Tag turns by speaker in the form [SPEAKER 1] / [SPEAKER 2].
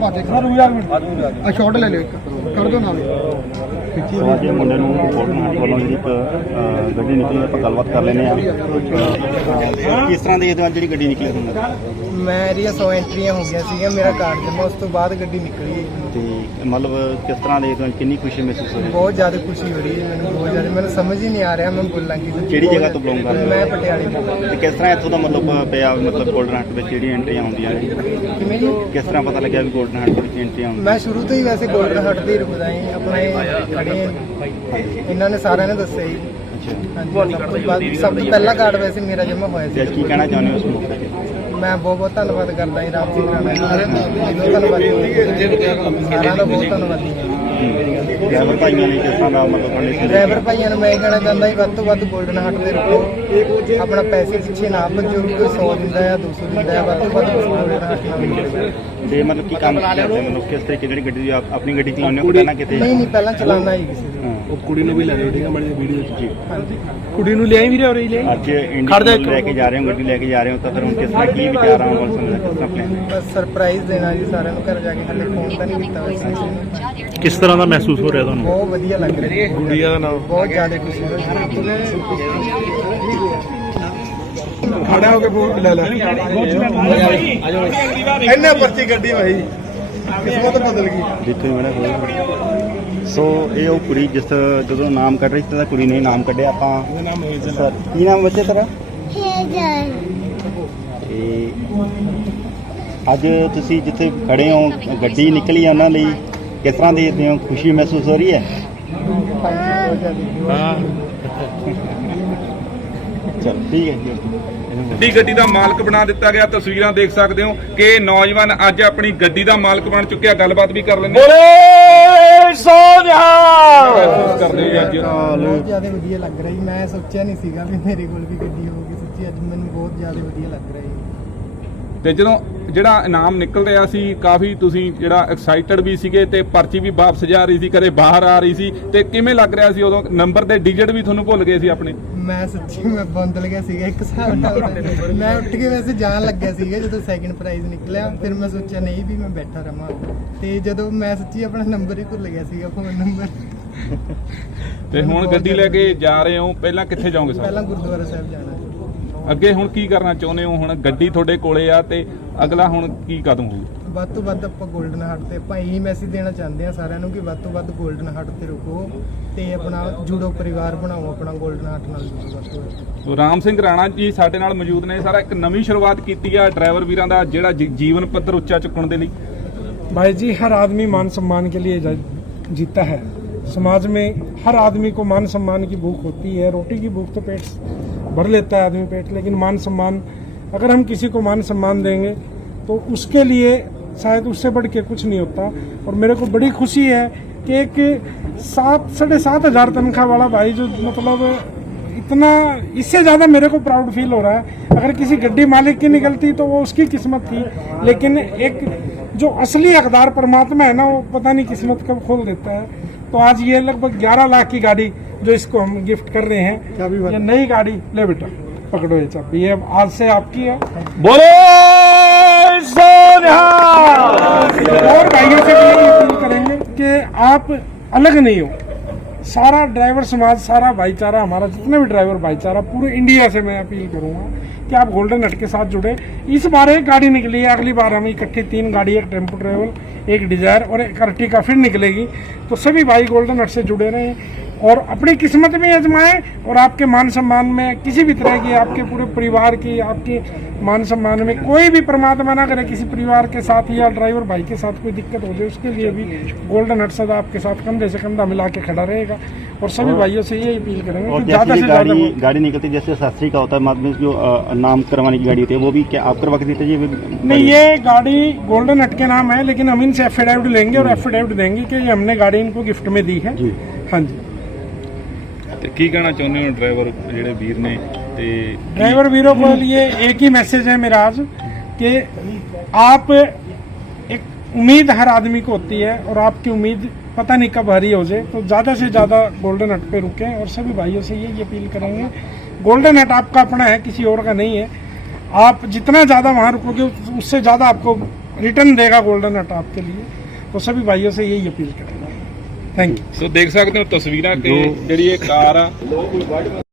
[SPEAKER 1] ਆ ਸ਼ਾਟ ਲੈ ਲਿਓ ਇੱਕ ਕਰ ਦਿਓ ਨਾਲ
[SPEAKER 2] ਸੋ ਅੱਜ ਮੁੰਡੇ ਨੂੰ ਕੋਟਨਾਟ ਵੱਲੋਂ ਜਿਹੜੀ ਇੱਕ ਗੱਡੀ ਨਿਕਲੀ ਆਪਾਂ ਗੱਲਬਾਤ ਕਰ ਲੈਂਦੇ ਆ ਕਿਸ ਤਰ੍ਹਾਂ ਦੀ ਇਹਦੇ ਨਾਲ ਜਿਹੜੀ ਗੱਡੀ ਨਿਕਲੀ ਤੁਹਾਨੂੰ
[SPEAKER 1] ਮੇਰੀਆਂ 100 ਐਂਟਰੀਆਂ ਹੋ ਗਈਆਂ ਸੀਗੀਆਂ ਮੇਰਾ ਕਾਰਡ ਜਮਾ ਉਸ ਤੋਂ ਬਾਅਦ ਗੱਡੀ ਨਿਕਲੀ
[SPEAKER 2] ਤੇ ਮਤਲਬ ਕਿਸ ਤਰ੍ਹਾਂ ਦੇ ਤੁਹਾਨੂੰ ਕਿੰਨੀ ਖੁਸ਼ੀ ਮਹਿਸੂਸ ਹੋ ਰਹੀ ਹੈ
[SPEAKER 1] ਬਹੁਤ ਜ਼ਿਆਦਾ ਖੁਸ਼ੀ ਹੋ ਰਹੀ ਹੈ ਮੈਨੂੰ ਬਹੁਤ ਜ਼ਿਆਦਾ ਮੈਨੂੰ ਸਮਝ ਹੀ ਨਹੀਂ ਆ ਰਿਹਾ ਮੈਂ ਬੋਲਾਂਗੀ
[SPEAKER 2] ਕਿਹੜੀ ਜਗ੍ਹਾ ਤੋਂ ਬਿਲੋਂਗ ਕਰਦੇ ਹੋ
[SPEAKER 1] ਮੈਂ ਪਟਿਆਲੇ ਤੋਂ
[SPEAKER 2] ਤੇ ਕਿਸ ਤਰ੍ਹਾਂ ਇੱਥੋਂ ਦਾ ਮਤਲਬ ਪਿਆ ਮਤਲਬ ਗੋਲਡਨ ਹੱਟ ਵਿੱਚ ਜਿਹੜੀਆਂ ਐਂਟਰੀਆਂ ਹੁੰਦੀਆਂ ਨੇ
[SPEAKER 1] ਕਿਵੇਂ ਜੀ
[SPEAKER 2] ਕਿਸ ਤਰ੍ਹਾਂ ਪਤਾ ਲੱਗਿਆ ਵੀ ਗੋਲਡਨ ਹੱਟ ਵਿੱਚ ਐਂਟਰੀਆਂ ਹੁੰਦੀਆਂ
[SPEAKER 1] ਮੈਂ ਸ਼ੁਰੂ ਤੋਂ ਹੀ ਵੈਸੇ ਗੋਲਡਨ ਹੱਟ ਤੇ ਰੁਕਦਾ ਹੀ ਆਪਣੇ ਖੜੇ ਇਹਨਾਂ ਨੇ ਸਾਰਿਆਂ ਨੇ ਦੱਸਿਆ ਜੀ ਹਾਂਜੀ ਸਭ ਤੋਂ ਪਹਿਲਾ ਕਾਰਡ ਵੈਸੇ ਮੇਰਾ ਜਮਾ ਹੋਇਆ
[SPEAKER 2] ਤੇ
[SPEAKER 1] ਸੀ
[SPEAKER 2] ਕੀ ਕਹਿਣਾ ਚਾਹੁੰਦੇ ਹੋ ਉਸ ਮੌਕੇ ਤੇ
[SPEAKER 1] ਮੈਂ ਬਹੁਤ ਬਹੁਤ ਧੰਨਵਾਦ ਕਰਦਾ ਹਾਂ ਰਾਮ ਸਿੰਘ ਰਾਣਾ ਸਾਰਿਆਂ ਦਾ ਬਹੁਤ ਧੰਨਵਾਦੀ ਹਾਂ
[SPEAKER 2] ਡਰਾਈਵਰ ਭਾਈਆਂ ਨੇ ਕਿਸ ਤਰ੍ਹਾਂ ਦਾ ਮਤਲਬ ਤੁਹਾਡੇ
[SPEAKER 1] ਡਰਾਈਵਰ ਭਾਈਆਂ ਨੂੰ ਮੈਂ ਇਹ ਕਹਿਣਾ ਚਾਹੁੰਦਾ ਜੀ ਵੱਧ ਤੋਂ ਵੱਧ ਗੋਲਡਨ ਹੱਟ ਤੇ ਰੁਕੋ ਆਪਣਾ ਪੈਸੇ ਪਿੱਛੇ ਨਾ ਭੱਜੋ ਕੋਈ 100 ਦਿੰਦਾ ਹੈ 200 ਦਿੰਦਾ ਹੈ ਵੱਧ ਤੋਂ ਵੱਧ ਗੋਲਡਨ ਹੱਟ ਨਾਲ
[SPEAKER 2] ਤੇ ਮਤਲਬ ਕੀ ਕੰਮ ਕਰਦੇ ਮਤਲਬ ਕਿਸ ਤਰੀਕੇ ਜਿਹੜੀ ਗੱਡੀ ਆਪਣੀ ਗੱਡੀ ਚਲਾਉਂਦੇ ਹੋ ਪਹਿਲਾਂ ਕਿਤੇ
[SPEAKER 1] ਨਹੀਂ ਪਹਿਲਾਂ ਚਲਾਉਣਾ ਹੀ ਕਿਸੇ ਦੀ
[SPEAKER 2] ਉਹ ਕੁੜੀ ਨੂੰ ਵੀ ਲੈ ਲਿਓ ਠੀਕ ਹੈ ਮਾੜੀ ਵੀਡੀਓ ਜੀ
[SPEAKER 1] ਹਾਂਜੀ
[SPEAKER 3] ਕੁੜੀ ਨੂੰ ਲਿਆਈ ਵੀਰੇ ਉਰੇ ਲੈ
[SPEAKER 2] ਅੱਜ ਇੰਡੀਆ ਲੈ ਕੇ ਜਾ ਰਹੇ ਹੋ ਗੱਡੀ ਲੈ ਕੇ ਜਾ ਰਹੇ ਹੋ ਤਾਂ ਫਿਰ ਹੁਣ ਕਿਸ ਤਰ੍ਹਾਂ ਕੀ ਵਿਚਾਰ ਆ ਮੌਸਮ ਦਾ ਕਿਸ ਤਰ੍ਹਾਂ ਪਲਾਨ
[SPEAKER 1] ਬਸ ਸਰਪ੍ਰਾਈਜ਼ ਦੇਣਾ ਜੀ ਸਾਰਿਆਂ ਨੂੰ ਘਰ ਜਾ ਕੇ ਹਾਲੇ ਫੋਨ ਤਾਂ ਨਹੀਂ ਕੀਤਾ ਵੈਸੇ
[SPEAKER 3] ਕਿਸ ਤਰ੍ਹਾਂ ਦਾ ਮਹਿਸੂਸ ਹੋ ਰਿਹਾ ਤੁਹਾਨੂੰ
[SPEAKER 1] ਬਹੁਤ ਵਧੀਆ ਲੱਗ ਰਿਹਾ
[SPEAKER 3] ਗੁੜੀਆ ਦਾ ਨਾਮ
[SPEAKER 1] ਬਹੁਤ ਜ਼ਿਆਦਾ ਖੁਸ਼ੀ ਹੋ ਰਹੀ
[SPEAKER 3] ਖੜਾ ਹੋ ਕੇ ਫੋਨ ਲੈ ਲੈ
[SPEAKER 1] ਇੰਨੇ ਪਰਚੀ ਗੱਡੀ ਭਾਈ ਕਿਸਮਤ ਬਦਲ ਗਈ
[SPEAKER 2] ਦੇਖੋ ਮੈਨੇ ਸੋ ਇਹ ਉਹ ਕੁੜੀ ਜਿਸ ਜਦੋਂ ਨਾਮ ਕੱਢ ਰਹੀ ਸੀ ਤਾਂ ਕੁੜੀ ਨੇ ਨਾਮ ਕੱਢਿਆ ਆਪਾਂ ਸਰ ਕੀ ਨਾਮ ਬੱਚੇ ਤੇਰਾ ਤੇ ਅੱਜ ਤੁਸੀਂ ਜਿੱਥੇ ਖੜੇ ਹੋ ਗੱਡੀ ਨਿਕਲੀ ਉਹਨਾਂ ਲਈ ਕਿਸ ਤਰ੍ਹਾਂ ਦੀ ਖੁਸ਼ੀ ਮਹਿਸੂਸ ਹੋ ਰਹੀ ਹੈ
[SPEAKER 3] ਹਾਂ
[SPEAKER 2] ਚਲ ਠੀਕ ਹੈ
[SPEAKER 4] ਵੱਡੀ ਗੱਡੀ ਦਾ ਮਾਲਕ ਬਣਾ ਦਿੱਤਾ ਗਿਆ। ਤਸਵੀਰਾਂ ਦੇਖ ਸਕਦੇ ਹੋ ਕਿ ਨੌਜਵਾਨ ਅੱਜ ਆਪਣੀ ਗੱਡੀ ਦਾ ਮਾਲਕ ਬਣ ਚੁੱਕਿਆ। ਗੱਲਬਾਤ ਵੀ ਕਰ ਲੈਂਦੇ ਕਰਦੇ ਅੱਜ
[SPEAKER 1] ਬਹੁਤ ਜ਼ਿਆਦਾ ਵਧੀਆ ਲੱਗ ਰਿਹਾ ਜੀ ਮੈਂ ਸੋਚਿਆ ਨਹੀਂ ਸੀਗਾ ਵੀ ਮੇਰੇ ਕੋਲ ਵੀ ਗੱਡੀ ਹੋਊਗੀ ਸੱਚੀ ਅੱਜ ਮੈਨੂੰ ਬਹੁਤ ਜ਼ਿਆਦਾ ਵਧੀਆ ਲੱਗ ਰਿਹਾ ਜੀ
[SPEAKER 4] ਤੇ ਜਦੋਂ ਜਿਹੜਾ ਇਨਾਮ ਨਿਕਲ ਰਿਹਾ ਸੀ ਕਾਫੀ ਤੁਸੀਂ ਜਿਹੜਾ ਐਕਸਾਈਟਡ ਵੀ ਸੀਗੇ ਤੇ ਪਰਚੀ ਵੀ ਵਾਪਸ ਜਾ ਰਹੀ ਸੀ ਕਦੇ ਬਾਹਰ ਆ ਰਹੀ ਸੀ ਤੇ ਕਿਵੇਂ ਲੱਗ ਰਿਹਾ ਸੀ ਉਦੋਂ ਨੰਬਰ ਦੇ ਡਿਜਿਟ ਵੀ ਤੁਹਾਨੂੰ ਭੁੱਲ ਗਏ ਸੀ ਆਪਣੇ
[SPEAKER 1] ਮੈਂ ਸੱਚੀ ਮੈਂ ਬੰਦਲ ਗਿਆ ਸੀਗਾ ਇੱਕ ਹਿਸਾਬ ਨਾਲ ਮੈਂ ਉੱਠ ਕੇ ਵੈਸੇ ਜਾਣ ਲੱਗਿਆ ਸੀਗਾ ਜਦੋਂ ਸੈਕਿੰਡ ਪ੍ਰਾਈਜ਼ ਨਿਕਲਿਆ ਫਿਰ ਮੈਂ ਸੋਚਿਆ ਨਹੀਂ ਵੀ ਮੈਂ ਬੈਠਾ ਰਵਾਂ ਤੇ ਜਦੋਂ ਮੈਂ ਸੱਚੀ ਆਪਣਾ ਨੰਬਰ ਹੀ ਭੁੱਲ ਗਿਆ ਸੀਗਾ ਫੋਨ ਨੰਬਰ
[SPEAKER 4] ਤੇ ਹੁਣ ਗੱਡੀ ਲੈ ਕੇ ਜਾ ਰਹੇ ਹੋ ਪਹਿਲਾਂ ਕਿੱਥੇ ਜਾਓਗੇ ਸਰ
[SPEAKER 1] ਪਹਿਲਾਂ ਗੁਰਦੁਆਰਾ ਸਾਹਿਬ ਜਾਣਾ
[SPEAKER 4] ਅੱਗੇ ਹੁਣ ਕੀ ਕਰਨਾ ਚਾਹੁੰਦੇ ਹੋ ਹੁਣ ਗੱਡੀ ਤੁਹਾਡੇ ਕੋਲੇ ਆ ਤੇ ਅਗਲਾ ਹੁਣ ਕੀ ਕਦਮ ਹੋਊ
[SPEAKER 1] ਵੱਧ ਤੋਂ ਵੱਧ ਆਪਾਂ ਗੋਲਡਨ ਹੱਟ ਤੇ ਆਪਾਂ ਇਹੀ ਮੈਸੇਜ ਦੇਣਾ ਚਾਹੁੰਦੇ ਆ ਸਾਰਿਆਂ ਨੂੰ ਕਿ ਵੱਧ ਤੋਂ ਵੱਧ ਗੋਲਡਨ ਹੱਟ ਤੇ ਰੁਕੋ ਤੇ ਆਪਣਾ ਜੁੜੋ ਪਰਿਵਾਰ ਬਣਾਓ ਆਪਣਾ ਗੋਲਡਨ ਹੱਟ ਨਾਲ ਜੁੜੋ।
[SPEAKER 4] ਰਾਮ ਸਿੰਘ ਰਾਣਾ ਜੀ ਸਾਡੇ ਨਾਲ ਮੌਜੂਦ ਨੇ। ਸਾਰਾ ਇੱਕ ਨਵੀਂ ਸ਼ੁਰੂਆਤ ਕੀਤੀ ਆ ਡਰਾਈਵਰ ਵੀਰਾਂ ਦਾ ਜਿਹੜਾ ਜੀਵਨ ਪੱਧਰ ਉੱਚਾ ਚੁੱਕਣ ਦੇ ਲਈ।
[SPEAKER 3] भाई जी हर आदमी मान सम्मान के लिए जीता है। समाज में हर आदमी को मान सम्मान की भूख होती है। रोटी की भूख तो पेट भर लेता है आदमी पेट, लेकिन मान सम्मान अगर हम किसी को मान सम्मान देंगे तो उसके लिए शायद उससे बढ़ के कुछ नहीं होता। और मेरे को बड़ी खुशी है कि एक 7-7.5 हज़ार तनख्वाह वाला भाई जो मतलब इतना, इससे ज़्यादा मेरे को प्राउड फील हो रहा है। अगर किसी गड्डी मालिक की निकलती तो वो उसकी किस्मत थी, लेकिन एक जो असली हकदार परमात्मा है ना वो पता नहीं किस्मत कब खोल देता है। तो आज ये लगभग 11 लाख की गाड़ी जो इसको हम गिफ्ट कर रहे हैं, ये नई गाड़ी ले बेटा पकड़ो ये चाबी, ये आज से आपकी है।
[SPEAKER 4] बोलो
[SPEAKER 3] और भाइयों से भी अपील करेंगे कि आप अलग नहीं हो। सारा ड्राइवर समाज, सारा भाईचारा, हमारा जितने भी ड्राइवर भाईचारा पूरे इंडिया से मैं अपील करूंगा कि आप गोल्डन हट के साथ जुड़े। इस बार एक गाड़ी निकली है, अगली बार हम इकट्ठी 3 गाड़ी, एक टेम्पो ट्रेवल, एक डिजायर और एक अर्टिगा फिर निकलेगी। तो सभी भाई गोल्डन हट से जुड़े रहें और अपनी किस्मत भी आजमाएं और आपके मान सम्मान में किसी भी तरह की, आपके पूरे परिवार की, आपके मान सम्मान में कोई भी परमात्मा ना करे किसी परिवार के साथ या ड्राइवर भाई के साथ कोई दिक्कत हो जाए, उसके लिए भी गोल्डन हट सदा आपके साथ कंधे से कंधा मिला के खड़ा रहेगा। और सभी भाइयों से ये अपील करेंगे
[SPEAKER 2] और
[SPEAKER 3] कि ज्यादा से ज्यादा
[SPEAKER 2] गाड़ी निकलती जैसे शास्त्री का होता है माध्यम जो नाम करवाने की गाड़ी होती है वो भी क्या आप करवा के देते हैं?
[SPEAKER 3] नहीं, ये गाड़ी गोल्डन हट के नाम है, लेकिन हम इनसे एफिडेविट लेंगे और एफिडेविट देंगे कि ये हमने गाड़ी इनको गिफ्ट में दी है। हाँ जी।
[SPEAKER 4] ਕੀ ਕਹਿਣਾ ਚਾਹੁੰਦੇ ਹੋ ਡਰਾਈਵਰ ਜਿਹੜੇ ਵੀਰ ਨੇ ਤੇ
[SPEAKER 3] ड्राइवर वीरों के लिए एक ही मैसेज है मेरा आज कि आप, एक उम्मीद हर आदमी को होती है और आपकी उम्मीद पता नहीं कब हरी हो जाए, तो ज़्यादा से ज़्यादा गोल्डन हट पे रुकें। और सभी भाइयों से यही अपील करेंगे, गोल्डन हट आपका अपना है, किसी और का नहीं है। आप जितना ज़्यादा वहाँ रुकोगे उससे ज़्यादा आपको रिटर्न देगा गोल्डन हट आपके लिए। तो सभी भाइयों से यही अपील करेंगे। Thank you.
[SPEAKER 4] ਸੋ ਦੇਖ ਸਕਦੇ ਹੋ ਤਸਵੀਰਾਂ ਕਿ ਜਿਹੜੀ ਇਹ ਕਾਰ ਆ